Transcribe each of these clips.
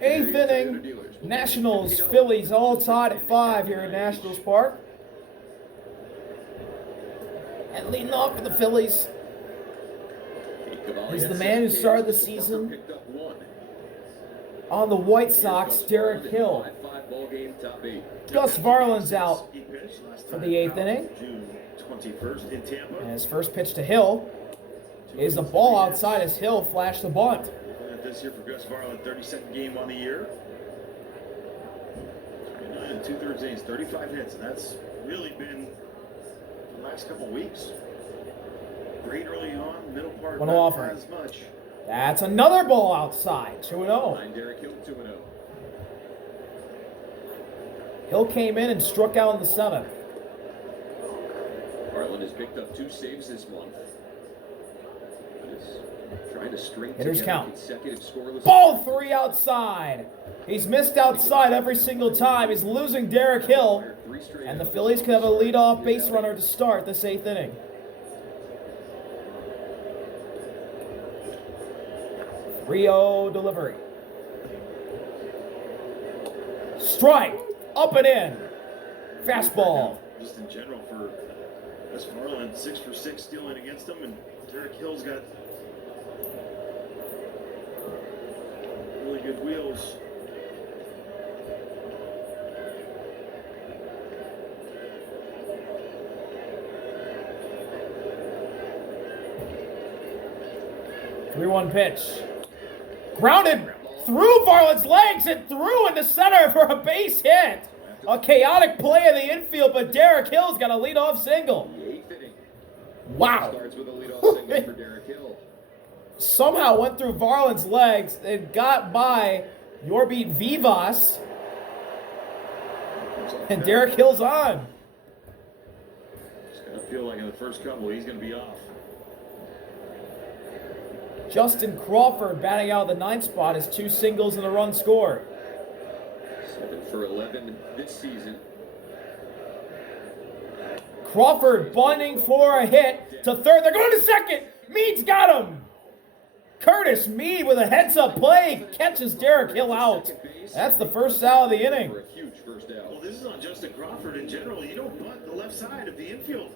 Eighth inning, Nationals, Phillies all tied at 5 here at Nationals Park. And leading off for the Phillies is the man who started the season on the White Sox, Derek Hill. Gus Varland's out for the 8th inning. And his first pitch to Hill is a ball outside as Hill flashed the bunt. This year for Gus Varland, 32nd game on the year. 9 2/3 innings, 35 hits, and that's really been the last couple weeks. Great early on, middle part, not as much. That's another ball outside, 2-0. Derek Hill, 2-0. Hill came in and struck out in the 7th. Varland has picked up 2 saves this month. Trying to string hitters count. Consecutive scoreless. Ball 3 outside. He's missed outside every single time. He's losing Derek Hill. And the Phillies could have a leadoff base runner to start this 8th inning. Rio delivery. Strike. Up and in. Fastball. Just in general for Gus Varland, 6 for 6 stealing against him, and Derek Hill's got really good wheels. Three-one pitch. Grounded through Varland's legs and through into center for a base hit. A chaotic play in the infield, but Derek Hill's got a leadoff single. Wow. Starts with a leadoff single for Derek Hill. Somehow went through Varland's legs and got by Yorbeat Vivas. And Derek Hill's on. It's going to feel like in the first couple he's going to be off. Justin Crawford batting out of the 9th spot is 2 singles and a run scored. 7 for 11 this season. Crawford bunting for a hit to third. They're going to second. Mead's got him. Curtis Mead with a heads-up play catches Derek Hill out. That's the first out of the inning. For a huge first out. Well, this is on Justin Crawford in general. You don't bunt the left side of the infield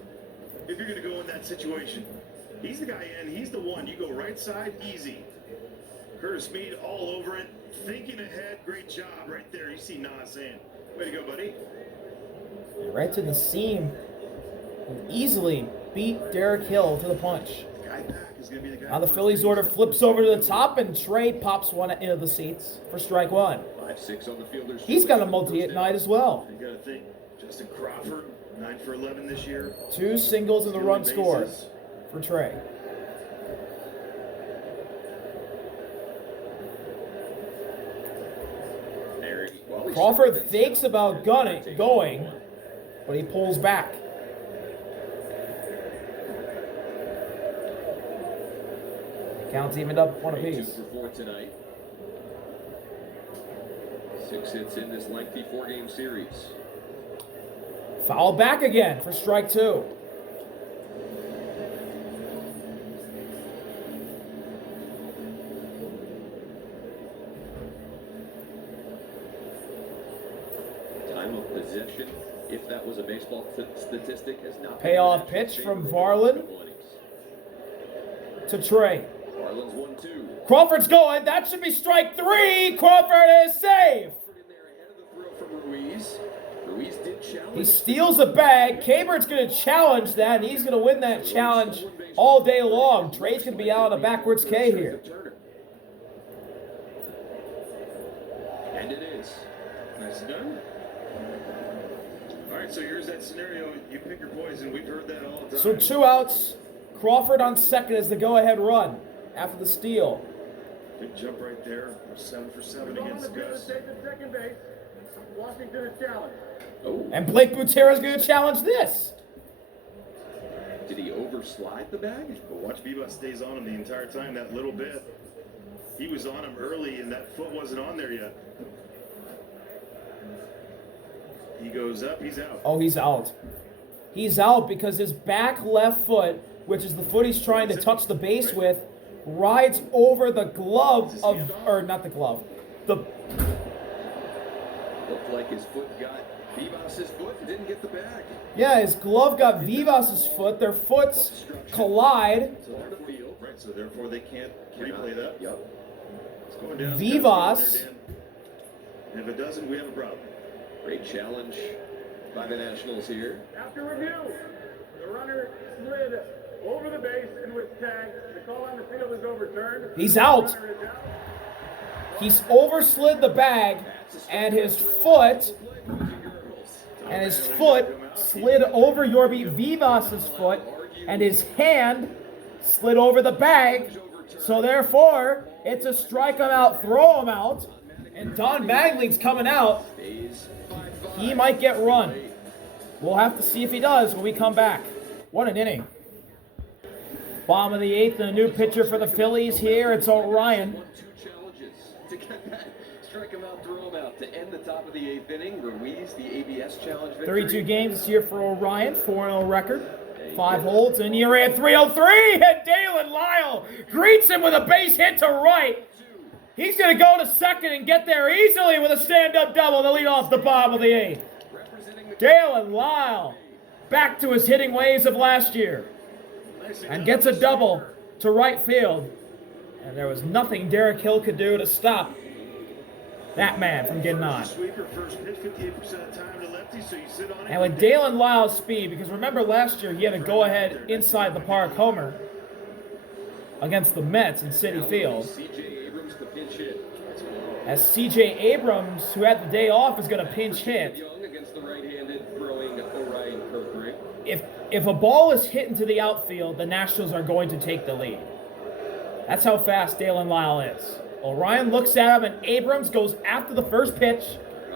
if you're going to go in that situation. He's the guy in. He's the one. You go right side, easy. Curtis Mead all over it, thinking ahead. Great job right there. You see Nas saying, way to go, buddy. Right to the seam. Easily beat Derek Hill to the punch. The guy back is going to be the guy. Now the Phillies order flips over to the top, and Trey pops one into the seats for strike 1. 5-6 on the fielders. He's got a multi-hit night as well. You got to think, Justin Crawford, 9 for 11 this year. 2 singles and a run scored for Trey. Crawford thinks about going, but he pulls back. Counts evened up 1 apiece. 2 for 4 tonight. 6 hits in this lengthy 4-game series. Foul back again for strike 2. Time of possession, if that was a baseball statistic, has not been Payoff pitch from Varland to Trey. Varland's 1-2. Crawford's going. That should be strike 3. Crawford is safe. In there ahead of the throw from Ruiz. Ruiz did challenge. He steals a bag. Cabert's going to challenge that, and he's going to win that challenge all day long. Trey's going to be out on a backwards K here. And it is. Nice done. All right, so here's that scenario. You pick your poison. We've heard that all the time. So 2 outs. Crawford on second as the go-ahead run after the steal. Big jump right there. 7 for 7 against Gus. Second base. Washington is challenged. Oh. And Blake Butera's going to challenge this. Did he overslide the bag? But watch Vivas stays on him the entire time, that little bit. He was on him early, and that foot wasn't on there yet. He goes up, he's out. Oh, he's out. He's out because his back left foot, which is the foot he's trying to touch the base with, rides over the glove of, or not the glove, the, Looked like his foot got Vivas' foot and didn't get the bag. yeah, his glove got Vivas' foot. Their foots collide. It's on the field. Right, so therefore they can't replay that. Yep. It's going down. Vivas. And if it doesn't, we have a problem. Great challenge by the Nationals here. After review, the runner slid over the base and was tagged. The call on the field is overturned. He's out. The runner is out. He's overslid the bag, and his foot slid over Yorby Vivas' foot, and his hand slid over the bag. So therefore, it's a strike him out, throw him out, and Don Magling's coming out. He might get run. We'll have to see if he does when we come back. What an inning. Bottom of the eighth, and a new pitcher for the Phillies here. It's O'Ryan. 1-2 challenges to get that. Strike him out, throw him out. To end the top of the eighth inning, Ruiz, the ABS challenge victory. 32 games this year for O'Ryan, 4-0 record. 5 holds, and ERA at 303, and Dalen Lyle greets him with a base hit to right. He's going to go to second and get there easily with a stand-up double to lead off the bottom of the eighth. Dalen Lyle back to his hitting ways of last year and gets a double to right field. And there was nothing Derek Hill could do to stop that man from getting on. Sweeper first pitch, 58% of the time to lefty, so you sit on it. And with Dalen Lyle's speed, because remember last year he had a go-ahead inside the park homer against the Mets in Citi Field. C.J. Abrams to pinch hit. As C.J. Abrams, who had the day off, is going to pinch hit. Young against the right-handed throwing Orion Kirkring. If a ball is hit into the outfield, the Nationals are going to take the lead. That's how fast Dalen Lyle is. Orion looks at him, and Abrams goes after the first pitch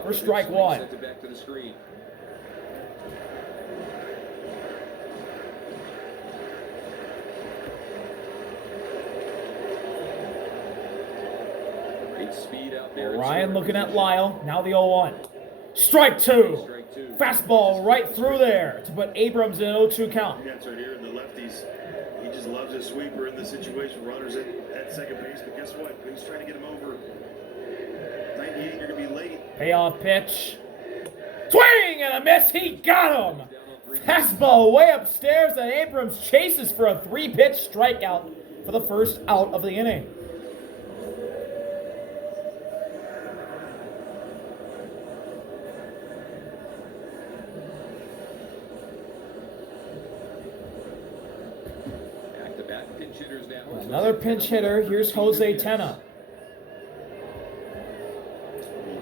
for strike one. Sent it back to the screen. Great speed out there. Orion looking at Lyle. Now the 0-1. Strike two. Strike two. Fastball right through there to put Abrams in an 0-2 count. That's right here in the lefties. He just loves his sweeper in this situation. Runners at second base, but guess what? He's trying to get him over 98. You're going to be late. Payoff pitch. Swing and a miss. He got him. Fastball way upstairs, and Abrams chases for a 3-pitch strikeout for the first out of the inning. Back-to-back pinch hitters now. Another pinch hitter. Here's Jose Tena.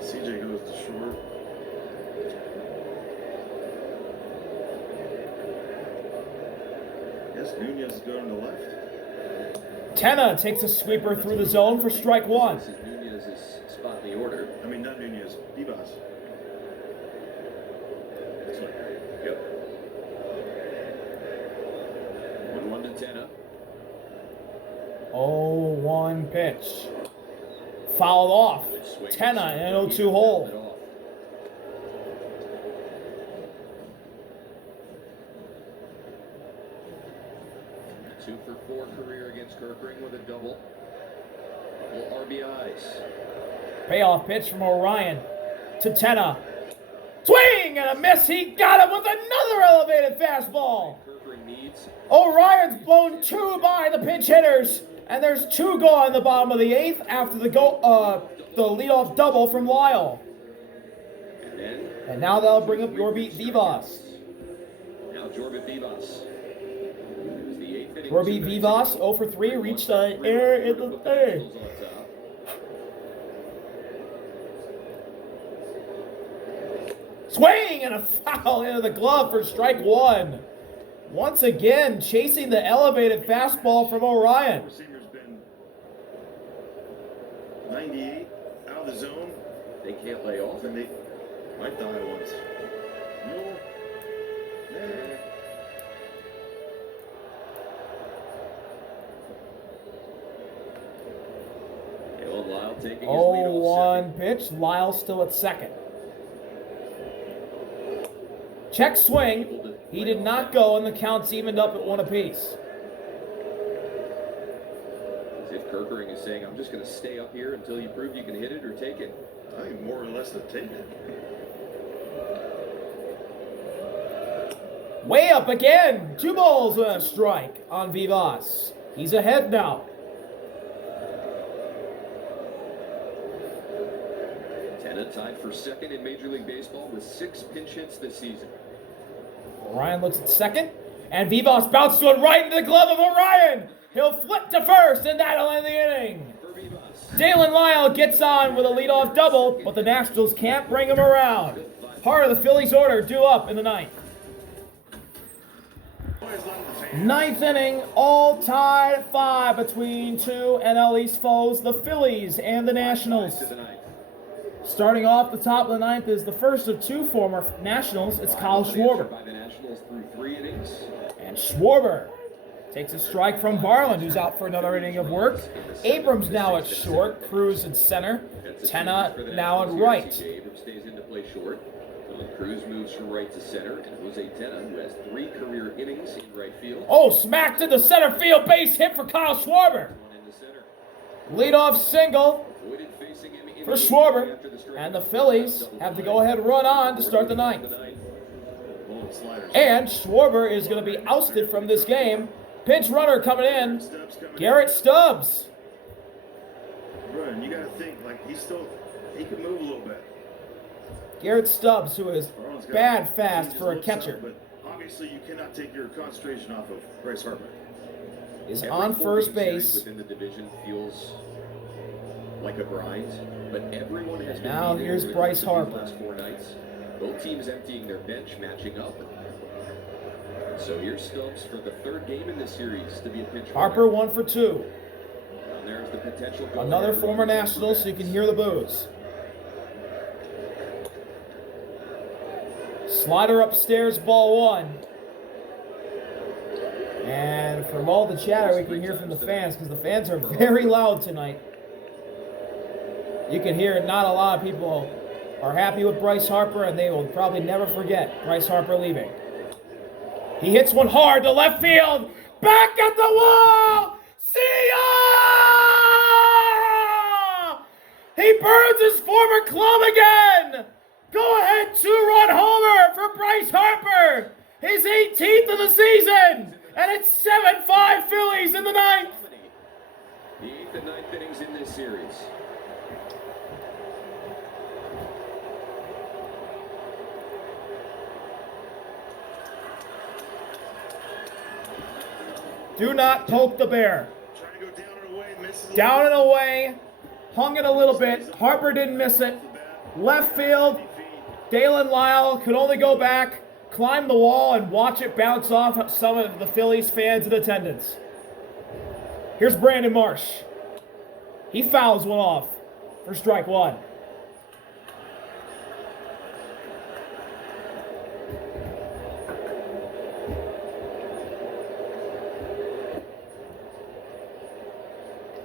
CJ goes to short. Yes, Nunez is going to the left. Tena takes a sweeper through the zone for strike one. This is Nunez's spot in the order. I mean, not Nunez, Vivas. Yep. 1-1 to Tena. 0-1 pitch. Fouled off. Tena in an 0-2 hole. 2 for 4 career against Kirkring with a double. Couple RBIs. Payoff pitch from Orion to Tena. Swing and a miss. He got him with another elevated fastball. Kirkring needs. Orion's blown 2 by the pinch hitters, and there's 2 gone in the bottom of the 8th after the leadoff double from Lyle. And now that'll bring up Yorby Vivas. Now Jorby Vivas. Yorby Vivas 0 for 3, reached the air in the third. Swing and a foul into the glove for strike one. Once again, chasing the elevated fastball from Orion. Receiver's been 98 out of the zone. They can't lay off. And they might die once. No. Lyle taking his lead 0-1 pitch. Lyle still at second. Check swing. He did not go, and the count's evened up at 1 apiece. saying, I'm just going to stay up here until you prove you can hit it or take it. I think more or less than take it. Way up again. 2 balls and a strike on Vivas. He's ahead now. Tena tied for second in Major League Baseball with 6 pinch hits this season. Orion looks at second, and Vivas bounces one right into the glove of Orion. He'll flip to first, and that'll end the inning. Dalen Lyle gets on with a leadoff double, but the Nationals can't bring him around. Part of the Phillies order due up in the ninth. Ninth inning, all tied at 5 between 2 NL East foes, the Phillies and the Nationals. Starting off the top of the ninth is the first of 2 former Nationals. It's Kyle Schwarber. And Schwarber takes a strike from Varland, who's out for another inning of work. Abrams now at short, Cruz in center, Tena now at right. Abrams stays in to play short. Cruz moves from right to center, and Jose Tena, who has 3 career innings in right field. Oh, smacked into center field, base hit for Kyle Schwarber. Leadoff single for Schwarber, and the Phillies have the go-ahead run on to start the ninth. And Schwarber is going to be ousted from this game. Pinch runner coming in, Garrett Stubbs. Run, you got to think, like, he can move a little bit. Garrett Stubbs, who is bad fast for a catcher, but obviously you cannot take your concentration off of Bryce Harper. is on first base. Within the division feels like a grind, but everyone has been Now here's Bryce Harper. Last 4 nights. Both teams emptying their bench, matching up. So here's Stubbs for the 3rd game in this series to be a pinch runner. Harper 1 for 2. And there's the potential. Another former National, so you can hear the boos. Slider upstairs, ball 1. And from all the chatter we can hear from the fans, because the fans are very loud tonight. You can hear not a lot of people are happy with Bryce Harper, and they will probably never forget Bryce Harper leaving. He hits one hard to left field. Back at the wall! See ya! He burns his former club again! Go-ahead 2-run homer for Bryce Harper! His 18th of the season! And it's 7-5 Phillies in the ninth! The 8th and 9th innings in this series. Do not poke the bear. Trying to go down and away, misses Down and away. Hung it a little bit. Harper didn't miss it. Left field. Dalen Lyle could only go back, climb the wall, and watch it bounce off some of the Phillies fans in attendance. Here's Brandon Marsh. He fouls one off for strike 1.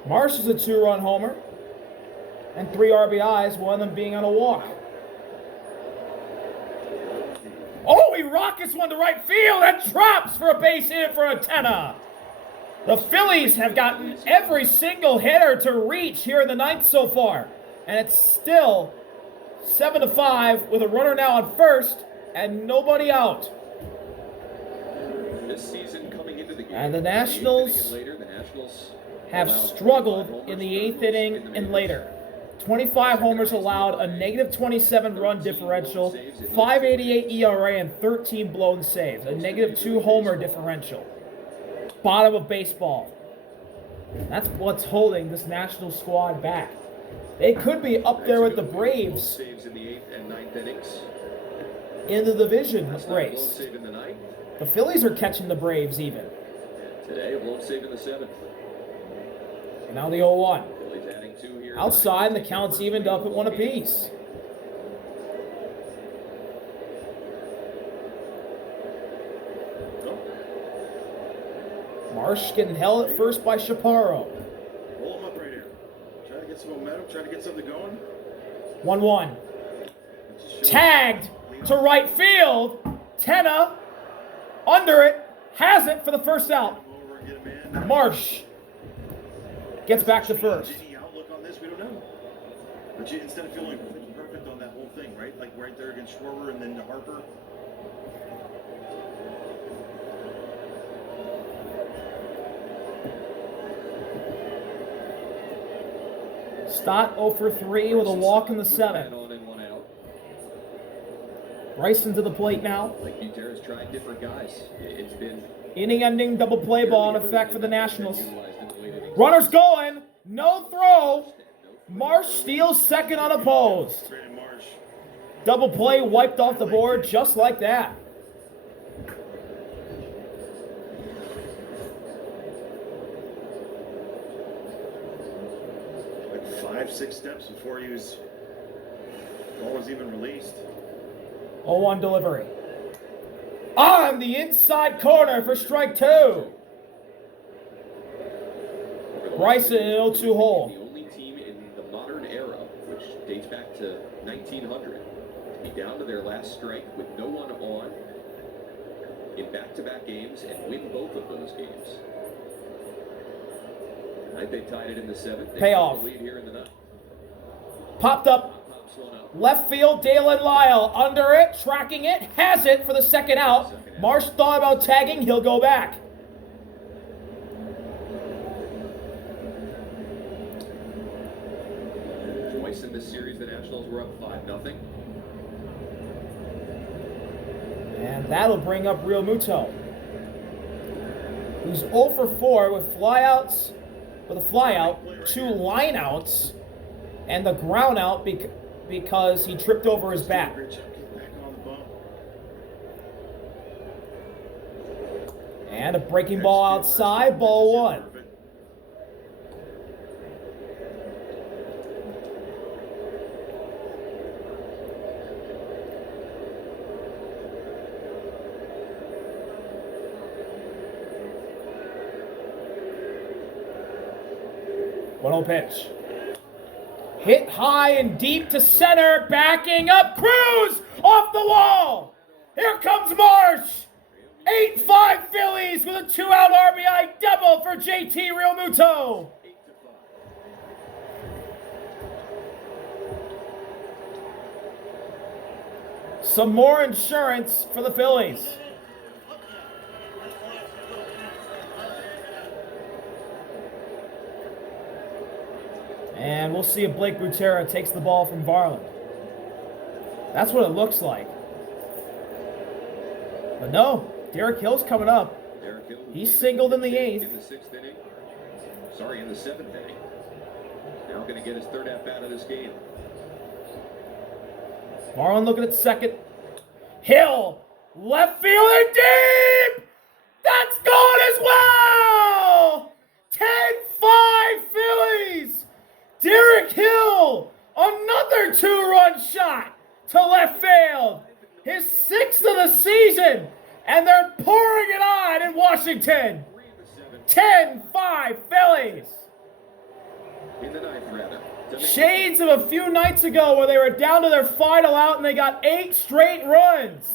Marsh is a 2-run homer and 3 RBIs, one of them being on a walk. Oh, he rockets one to right field and drops for a base hit for a Tena. The Phillies have gotten every single hitter to reach here in the ninth so far. And it's still 7-5 with a runner now on first and nobody out. This season coming into the game. And the Nationals have struggled in the 8th inning and later. 25 homers allowed, a negative 27 run differential, 5.88 ERA, and 13 blown saves. A negative 2 homer differential. Bottom of baseball. That's what's holding this National squad back. They could be up there with the Braves Saves in the 8th and 9th innings. in the division race. Save in the 9th. The Phillies are catching the Braves even. Today, a blown save in the 7th. And now the 0-1. Phillies adding 2 here. Outside, and the count's evened up at 1 apiece. Marsh getting held at first by Chaparro. Roll him up right here. Try to get some momentum, try to get something going. 1-1. Tagged to right field. Tena under it. Has it for the first out. Marsh gets back to first. Any outlook on this, we don't know. But instead of feeling perfect on that whole thing, right? Like right there against Schwarber and then Harper. Stott 0 for 3 with a walk in the 7th. Bryson to the plate now. Like Buter's tried different guys. It's been Inning-ending double play ball in effect for the Nationals. Runners going. No throw. Marsh steals second unopposed. Double play wiped off the board just like that. Like 5-6 steps before ball was even released. 0-1 delivery. On the inside corner for strike 2. Bryson in 0-2 hole. The only team in the modern era, which dates back to 1900, to be down to their last strike with no one on in back-to-back games and win both of those games. Tonight they tied it in the 7th. They Payoff. took the lead here in the 9th. Popped up. Left field, Dalen Lyle under it, tracking it, has it for the second out. Marsh thought about tagging, he'll go back. Twice in this series, the Nationals were up 5-0. And that'll bring up Real Muto, who's 0 for 4 with flyouts, with a flyout, 2 lineouts, and the ground out because he tripped over his bat. And a breaking ball outside, ball 1. One-oh pitch. Hit high and deep to center, backing up, Cruz off the wall. Here comes Marsh. 8-5 Phillies with a 2-out RBI double for JT Realmuto. Some more insurance for the Phillies. And we'll see if Blake Butera takes the ball from Varland. That's what it looks like. But no, Derek Hill's coming up. He singled in the 8th. In the 6th inning. Sorry, in the 7th inning. Now going to get his third at-bat of this game. Varland looking at second. Hill, left field and deep! That's gone as well! 10-5 Phillies! Derek Hill, another 2-run shot to left field. His 6th of the season, and they're pouring it on in Washington. 10-5 Phillies. In the 9th, rather. Shades of a few nights ago where they were down to their final out and they got 8 straight runs.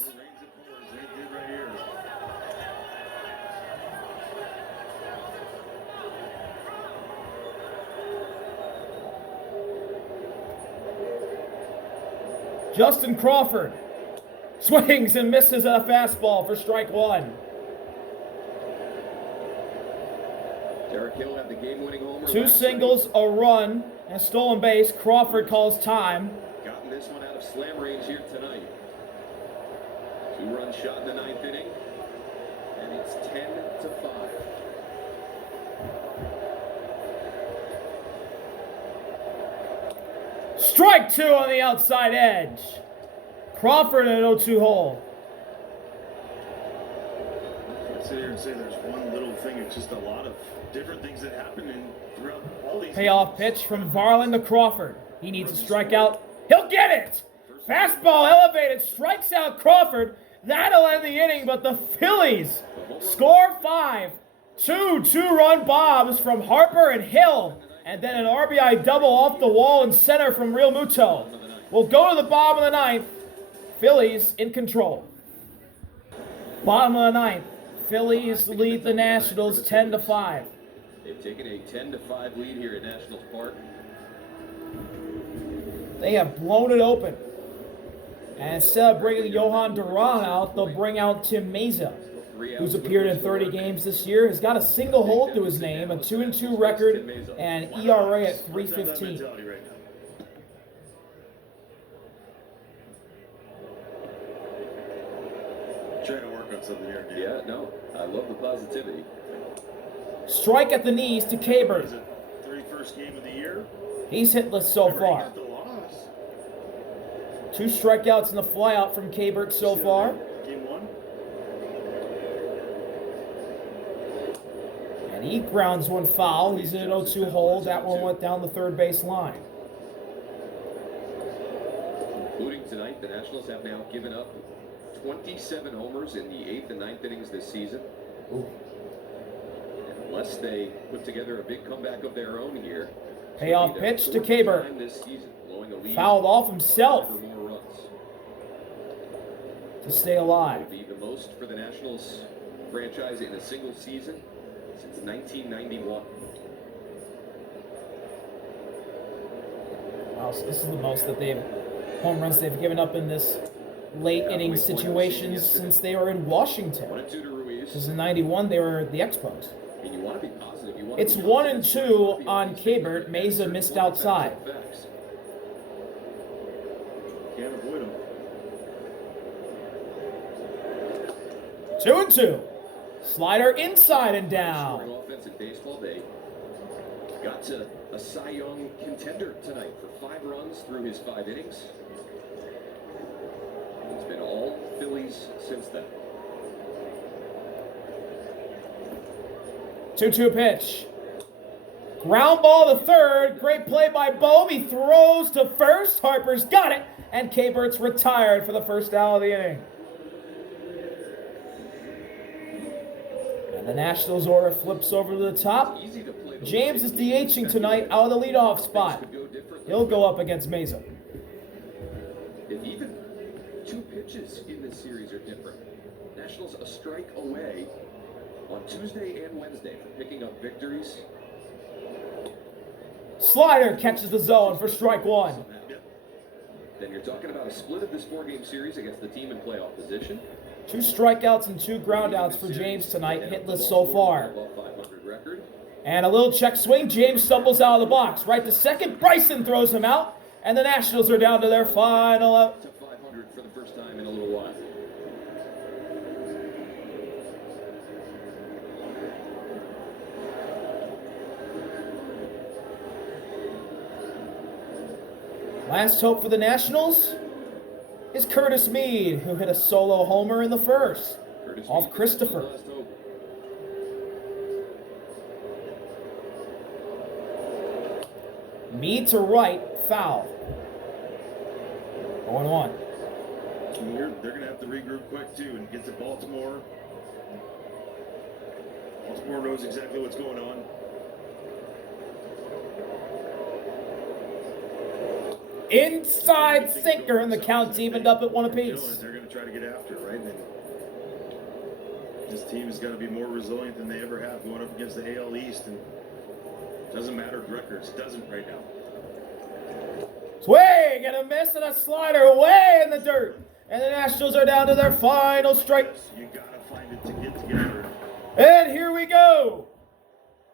Justin Crawford swings and misses at a fastball for strike 1. Derek Hill had the game-winning homer. 2 singles, a run, and a stolen base. Crawford calls time. Gotten this one out of slam range here tonight. 2-run shot in the 9th inning. And it's 10-5. Strike 2 on the outside edge. Crawford in an 0-2 hole. I'd sit here and say there's one little thing. It's just a lot of different things that happen throughout all these. Payoff pitch from Varland to Crawford. He needs a strikeout. He'll get it. Fastball elevated, strikes out Crawford. That'll end the inning, but the Phillies score 5. 2 2-run bombs from Harper and Hill, and then an RBI double off the wall in center from Real Muto. We'll go to the bottom of the 9th. Phillies in control. Bottom of the 9th. Phillies lead the Nationals 10-5. They've taken a 10-5 lead here at Nationals Park. They have blown it open. And instead of bringing Johan Duran out, they'll bring out Tim Meza, who's appeared in 30 games this year. He's got a single hold to his name, a 2-2 record, and ERA at 3.15. Trying to work on something here. Yeah, no, I love the positivity. Strike at the knees to Cabert. 31st game of the year. He's hitless so Remember, he far. got the loss. 2 strikeouts and a flyout from Cabert so far. Game 1. And he grounds one foul. He's in an 0-2 hold. That one went down the third base line. Including tonight, the Nationals have now given up 27 homers in the 8th and 9th innings this season. Ooh. Unless they put together a big comeback of their own here. Payoff pitch to Cabert. This season, blowing a lead Fouled off himself for more runs. to stay alive. It will be the most for the Nationals franchise in a single season since 1991. Wow, so this is the most that home runs they've given up in this late inning situations since they were in Washington. 1-2 to Ruiz. Because in '91 they were at the Expos. And you want to be positive. You want It's to be 1-2 on Cabert. Meza missed outside. Can't avoid him. 2-2. Slider inside and down. Scoring offense in baseball, they got to a Cy Young contender tonight for 5 runs through his 5 innings. It's been all Phillies since then. 2-2 pitch. Ground ball to third. Great play by Bohm. He throws to first. Harper's got it. And Cabert's retired for the first out of the inning. And the Nationals order flips over to the top. James is DHing tonight out of the leadoff spot. He'll go up against Meza. If even 2 pitches in this series are different, Nationals a strike away on Tuesday and Wednesday for picking up victories. Slider catches the zone for strike 1. Then you're talking about a split of this 4-game series against the team in playoff position. 2 strikeouts and 2 groundouts for James tonight, hitless so far. And a little check swing. James stumbles out of the box. Right to second. Bryson throws him out. And the Nationals are down to their final out. To 500 for the first time in a little while. Last hope for the Nationals is Curtis Mead, who hit a solo homer in the first off Christopher. Mead to right, foul. 0-1. They're going to have to regroup quick, too, and get to Baltimore. Baltimore knows exactly what's going on. Inside sinker, and the count's evened up at 1 apiece. They're going to try to get after it, right? And this team is going to be more resilient than they ever have going up against the AL East. And it doesn't matter records. It doesn't right now. Swing and a miss and a slider way in the dirt. And the Nationals are down to their final strike. You got to find it to get together. And here we go.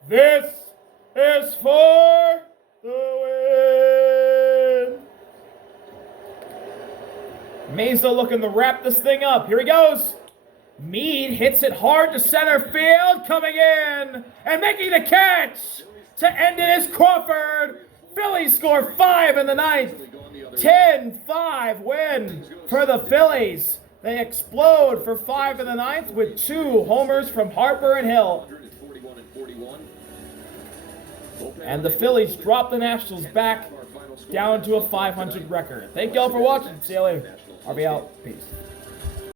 This is for the win. Meza looking to wrap this thing up. Here he goes. Mead hits it hard to center field. Coming in and making the catch to end it is Crawford. Phillies score 5 in the 9th. 10-5 win for the Phillies. They explode for 5 in the 9th with 2 homers from Harper and Hill. And the Phillies drop the Nationals back down to a 500 record. Thank y'all for watching. See you later. RB out. Peace.